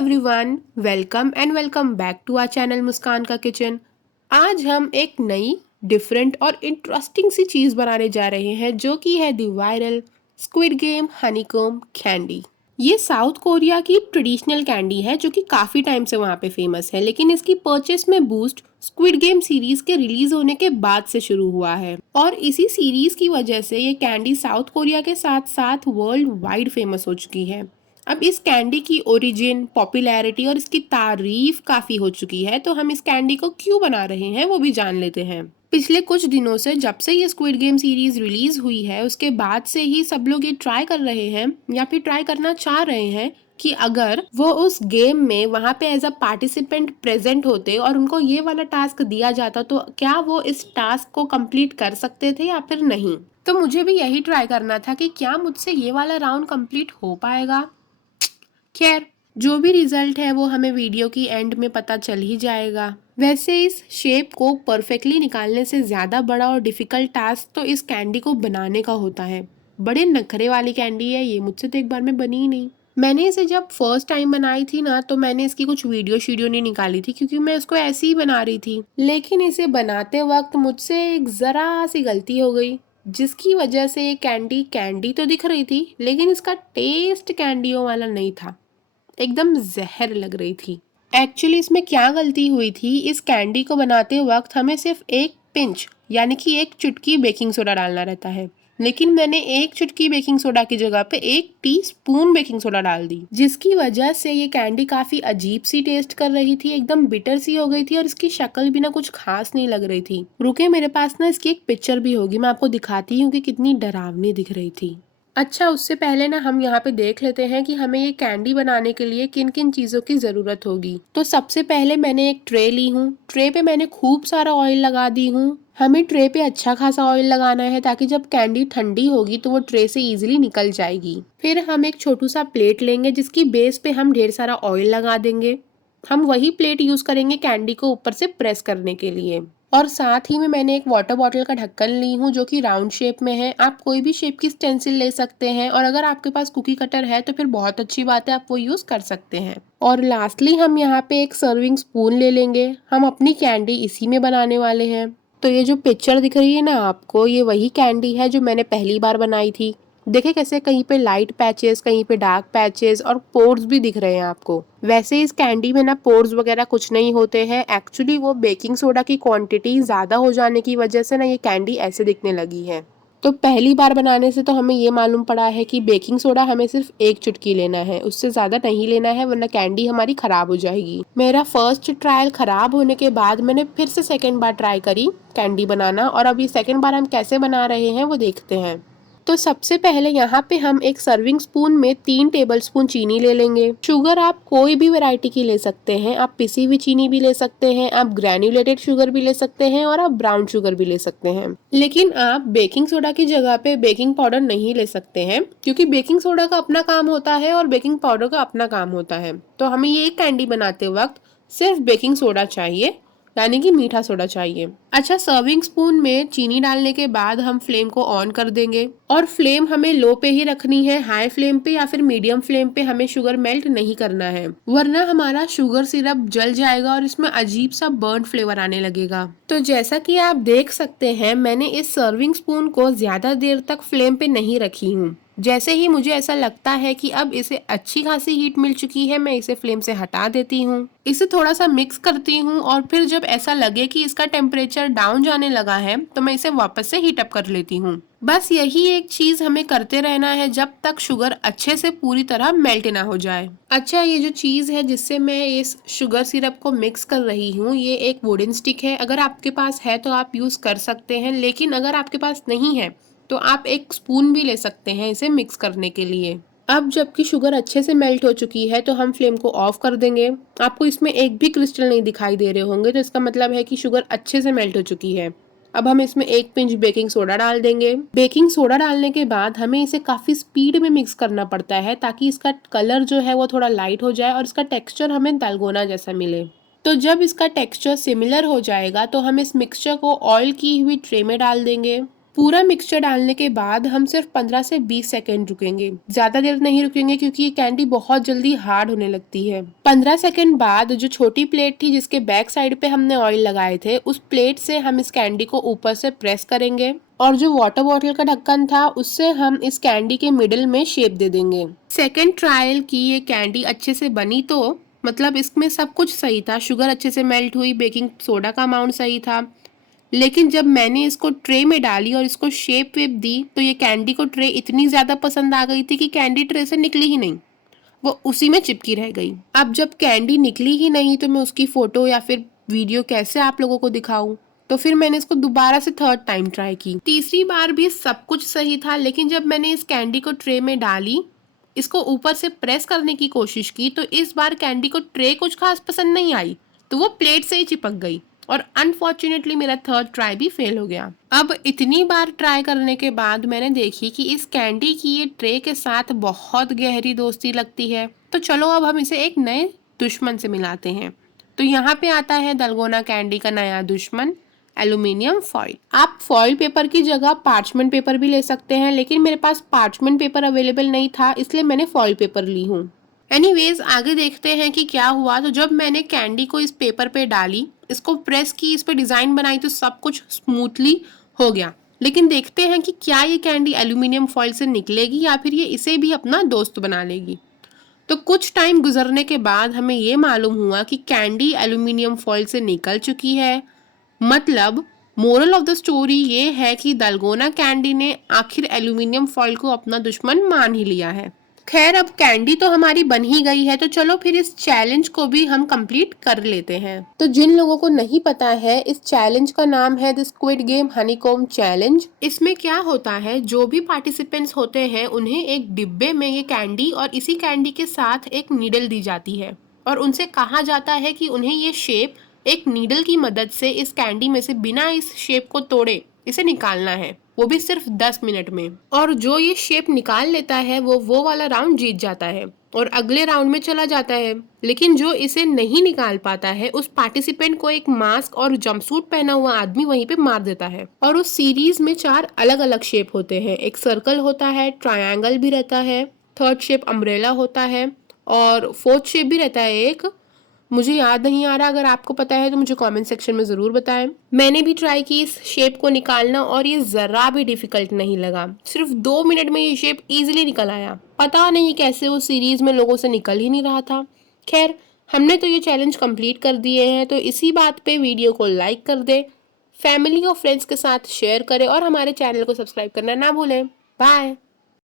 Everyone, welcome back to our channel Muskan का kitchen. आज हम एक नई, डिफरेंट और इंटरेस्टिंग सी चीज़ बनाने जा रहे हैं जो कि है the viral squid game honeycomb candy. ये साउथ कोरिया की ट्रेडिशनल कैंडी है जो कि काफ़ी टाइम से वहाँ पे फेमस है, लेकिन इसकी परचेस में बूस्ट स्क्विड गेम सीरीज के रिलीज होने के बाद से शुरू हुआ है और इसी सीरीज की वजह से ये कैंडी साउथ कोरिया के साथ साथ वर्ल्ड वाइड फेमस हो चुकी है। अब इस कैंडी की ओरिजिन, पॉपुलैरिटी और इसकी तारीफ काफी हो चुकी है, तो हम इस कैंडी को क्यों बना रहे हैं वो भी जान लेते हैं। पिछले कुछ दिनों से जब से ये स्क्विड गेम सीरीज रिलीज हुई है उसके बाद से ही सब लोग ये ट्राई कर रहे हैं या फिर ट्राई करना चाह रहे हैं कि अगर वो उस गेम में वहां पे एज अ पार्टिसिपेंट प्रेजेंट होते और उनको ये वाला टास्क दिया जाता तो क्या वो इस टास्क को कंप्लीट कर सकते थे या फिर नहीं। तो मुझे भी यही ट्राई करना था कि क्या मुझसे ये वाला राउंड कंप्लीट हो पाएगा। खैर, जो भी रिजल्ट है वो हमें वीडियो की एंड में पता चल ही जाएगा। वैसे इस शेप को परफेक्टली निकालने से ज़्यादा बड़ा और डिफिकल्ट टास्क तो इस कैंडी को बनाने का होता है। बड़े नखरे वाली कैंडी है ये, मुझसे तो एक बार में बनी ही नहीं। मैंने इसे जब फर्स्ट टाइम बनाई थी ना तो मैंने इसकी कुछ वीडियो नहीं निकाली थी क्योंकि मैं इसको ऐसे ही बना रही थी, लेकिन इसे बनाते वक्त मुझसे एक ज़रा सी गलती हो गई जिसकी वजह से ये कैंडी कैंडी तो दिख रही थी लेकिन इसका टेस्ट कैंडियों वाला नहीं था, एकदम जहर लग रही थी। एक्चुअली इसमें क्या गलती हुई थी, इस कैंडी को बनाते वक्त हमें सिर्फ एक पिंच यानी कि एक चुटकी बेकिंग सोडा डालना रहता है, लेकिन मैंने एक चुटकी बेकिंग सोडा की जगह पे 1 टीस्पून बेकिंग सोडा डाल दी, जिसकी वजह से ये कैंडी काफी अजीब सी टेस्ट कर रही थी, एकदम बिटर सी हो गई थी और इसकी शक्ल भी ना कुछ खास नहीं लग रही थी। रुके, मेरे पास ना इसकी एक पिक्चर भी होगी, मैं आपको दिखाती हूँ कि कितनी डरावनी दिख रही थी। अच्छा, उससे पहले ना हम यहाँ पे देख लेते हैं कि हमें ये कैंडी बनाने के लिए किन किन चीज़ों की ज़रूरत होगी। तो सबसे पहले मैंने एक ट्रे ली हूँ, ट्रे पे मैंने खूब सारा ऑयल लगा दी हूँ। हमें ट्रे पे अच्छा खासा ऑयल लगाना है ताकि जब कैंडी ठंडी होगी तो वो ट्रे से इजीली निकल जाएगी। फिर हम एक छोटू सा प्लेट लेंगे जिसकी बेस पे हम ढेर सारा ऑयल लगा देंगे। हम वही प्लेट यूज़ करेंगे कैंडी को ऊपर से प्रेस करने के लिए। और साथ ही में मैंने एक वाटर बॉटल का ढक्कन ली हूँ जो कि राउंड शेप में है। आप कोई भी शेप की स्टेंसिल ले सकते हैं और अगर आपके पास कुकी कटर है तो फिर बहुत अच्छी बात है, आप वो यूज़ कर सकते हैं। और लास्टली हम यहाँ पे एक सर्विंग स्पून ले लेंगे, हम अपनी कैंडी इसी में बनाने वाले हैं। तो ये जो पिक्चर दिख रही है ना आपको, ये वही कैंडी है जो मैंने पहली बार बनाई थी। देखे कैसे कहीं पे लाइट पैचेस, कहीं पे डार्क पैचेस और पोर्स भी दिख रहे हैं आपको। वैसे इस कैंडी में ना पोर्स वगैरह कुछ नहीं होते हैं, एक्चुअली वो बेकिंग सोडा की क्वांटिटी ज़्यादा हो जाने की वजह से ना ये कैंडी ऐसे दिखने लगी है। तो पहली बार बनाने से तो हमें ये मालूम पड़ा है कि बेकिंग सोडा हमें सिर्फ एक चुटकी लेना है, उससे ज़्यादा नहीं लेना है वरना कैंडी हमारी ख़राब हो जाएगी। मेरा फर्स्ट ट्रायल ख़राब होने के बाद मैंने फिर से सेकेंड बार ट्राई करी कैंडी बनाना, और अभी सेकेंड बार हम कैसे बना रहे हैं वो देखते हैं। तो सबसे पहले यहाँ पे हम एक सर्विंग स्पून में 3 टेबलस्पून चीनी ले लेंगे। शुगर आप कोई भी वैरायटी की ले सकते हैं, आप पिसी हुई चीनी भी ले सकते हैं, आप ग्रैन्युलेटेड शुगर भी ले सकते हैं और आप ब्राउन शुगर भी ले सकते हैं। लेकिन आप बेकिंग सोडा की जगह पे बेकिंग पाउडर नहीं ले सकते हैं क्योंकि बेकिंग सोडा का अपना काम होता है और बेकिंग पाउडर का अपना काम होता है। तो हमें ये कैंडी बनाते वक्त सिर्फ बेकिंग सोडा चाहिए, यानी कि मीठा सोडा चाहिए। अच्छा, सर्विंग स्पून में चीनी डालने के बाद हम फ्लेम को ऑन कर देंगे और फ्लेम हमें लो पे ही रखनी है, हाई फ्लेम पे या फिर मीडियम फ्लेम पे हमें शुगर मेल्ट नहीं करना है वरना हमारा शुगर सिरप जल जाएगा और इसमें अजीब सा बर्न फ्लेवर आने लगेगा। तो जैसा कि आप देख सकते हैं मैंने इस सर्विंग स्पून को ज्यादा देर तक फ्लेम पे नहीं रखी हूँ। जैसे ही मुझे ऐसा लगता है कि अब इसे अच्छी खासी हीट मिल चुकी है मैं इसे फ्लेम से हटा देती हूँ, इसे थोड़ा सा मिक्स करती हूँ और फिर जब ऐसा लगे कि इसका टेम्परेचर डाउन जाने लगा है तो मैं इसे वापस से हीट अप कर लेती हूँ। बस यही एक चीज हमें करते रहना है जब तक शुगर अच्छे से पूरी तरह मेल्ट ना हो जाए। अच्छा, ये जो चीज है जिससे मैं इस शुगर सिरप को मिक्स कर रही हूँ ये एक वुडन स्टिक है। अगर आपके पास है तो आप यूज कर सकते हैं, लेकिन अगर आपके पास नहीं है तो आप एक स्पून भी ले सकते हैं इसे मिक्स करने के लिए। अब जबकि शुगर अच्छे से मेल्ट हो चुकी है तो हम फ्लेम को ऑफ कर देंगे। आपको इसमें एक भी क्रिस्टल नहीं दिखाई दे रहे होंगे तो इसका मतलब है कि शुगर अच्छे से मेल्ट हो चुकी है। अब हम इसमें एक पिंच बेकिंग सोडा डाल देंगे। बेकिंग सोडा डालने के बाद हमें इसे काफी स्पीड में मिक्स करना पड़ता है ताकि इसका कलर जो है वो थोड़ा लाइट हो जाए और इसका टेक्सचर हमें दालगोना जैसा मिले। तो जब इसका टेक्सचर सिमिलर हो जाएगा तो हम इस मिक्सचर को ऑयल की हुई ट्रे में डाल देंगे पूरा मिक्सचर डालने के बाद हम सिर्फ 15 से 20 सेकेंड रुकेंगे, ज्यादा देर नहीं रुकेंगे क्योंकि ये कैंडी बहुत जल्दी हार्ड होने लगती है। 15 सेकेंड बाद जो छोटी प्लेट थी जिसके बैक साइड पे हमने ऑयल लगाए थे, उस प्लेट से हम इस कैंडी को ऊपर से प्रेस करेंगे और जो वाटर बॉटल का ढक्कन था उससे हम इस कैंडी के मिडिल में शेप दे देंगे। सेकेंड ट्रायल की ये कैंडी अच्छे से बनी तो मतलब इसमें सब कुछ सही था, शुगर अच्छे से मेल्ट हुई, बेकिंग सोडा का अमाउंट सही था, लेकिन जब मैंने इसको ट्रे में डाली और इसको शेप वेप दी तो ये कैंडी को ट्रे इतनी ज़्यादा पसंद आ गई थी कि कैंडी ट्रे से निकली ही नहीं, वो उसी में चिपकी रह गई। अब जब कैंडी निकली ही नहीं तो मैं उसकी फ़ोटो या फिर वीडियो कैसे आप लोगों को दिखाऊं, तो फिर मैंने इसको दोबारा से थर्ड टाइम ट्राई की। तीसरी बार भी सब कुछ सही था, लेकिन जब मैंने इस कैंडी को ट्रे में डाली, इसको ऊपर से प्रेस करने की कोशिश की, तो इस बार कैंडी को ट्रे कुछ खास पसंद नहीं आई, तो वो प्लेट से ही चिपक गई और अनफॉर्चुनेटली मेरा थर्ड ट्राई भी फेल हो गया। अब इतनी बार ट्राई करने के बाद मैंने देखी कि इस कैंडी की ये ट्रे के साथ बहुत गहरी दोस्ती लगती है, तो चलो अब हम इसे एक नए दुश्मन से मिलाते हैं। तो यहाँ पे आता है दलगोना कैंडी का नया दुश्मन, एल्यूमिनियम फॉइल। आप फॉइल पेपर की जगह पार्चमेंट पेपर भी ले सकते हैं, लेकिन मेरे पास पार्चमेंट पेपर अवेलेबल नहीं था, इसलिए मैंने फॉइल पेपर ली हूँ। एनीवेज आगे देखते हैं कि क्या हुआ। तो जब मैंने कैंडी को इस पेपर पे डाली, इसको प्रेस की, इस पे डिजाइन बनाई, तो सब कुछ स्मूथली हो गया। लेकिन देखते हैं कि क्या ये कैंडी एल्यूमिनियम फॉइल से निकलेगी या फिर ये इसे भी अपना दोस्त बना लेगी। तो कुछ टाइम गुजरने के बाद हमें ये मालूम हुआ कि कैंडी एल्यूमिनियम फॉइल से निकल चुकी है। मतलब मोरल ऑफ द स्टोरी ये है कि दलगोना कैंडी ने आखिर एल्यूमिनियम फॉइल को अपना दुश्मन मान ही लिया है। खैर अब कैंडी तो हमारी बन ही गई है, तो चलो फिर इस चैलेंज को भी हम कंप्लीट कर लेते हैं। तो जिन लोगों को नहीं पता है, इस चैलेंज का नाम है the squid game honeycomb challenge. इसमें क्या होता है, जो भी पार्टिसिपेंट्स होते हैं उन्हें एक डिब्बे में ये कैंडी और इसी कैंडी के साथ एक नीडल दी जाती है और उनसे कहा जाता है कि उन्हें ये शेप एक नीडल की मदद से इस कैंडी में से बिना इस शेप को तोड़े इसे निकालना है, वो भी सिर्फ 10 मिनट में। और जो ये शेप निकाल लेता है वो वाला राउंड जीत जाता है और अगले राउंड में चला जाता है। लेकिन जो इसे नहीं निकाल पाता है, उस पार्टिसिपेंट को एक मास्क और जंपसूट पहना हुआ आदमी वहीं पे मार देता है। और उस सीरीज में 4 अलग अलग शेप होते हैं, एक सर्कल होता है, ट्रायंगल भी रहता है, थर्ड शेप अम्ब्रेला होता है और फोर्थ शेप भी रहता है एक, मुझे याद नहीं आ रहा। अगर आपको पता है तो मुझे कमेंट सेक्शन में ज़रूर बताएं। मैंने भी ट्राई की इस शेप को निकालना और ये ज़रा भी डिफिकल्ट नहीं लगा, सिर्फ 2 मिनट में ये शेप इजीली निकल आया। पता नहीं कैसे वो सीरीज़ में लोगों से निकल ही नहीं रहा था। खैर हमने तो ये चैलेंज कंप्लीट कर दिए हैं, तो इसी बात पे वीडियो को लाइक कर दे, फैमिली और फ्रेंड्स के साथ शेयर करें और हमारे चैनल को सब्सक्राइब करना ना भूलें। बाय।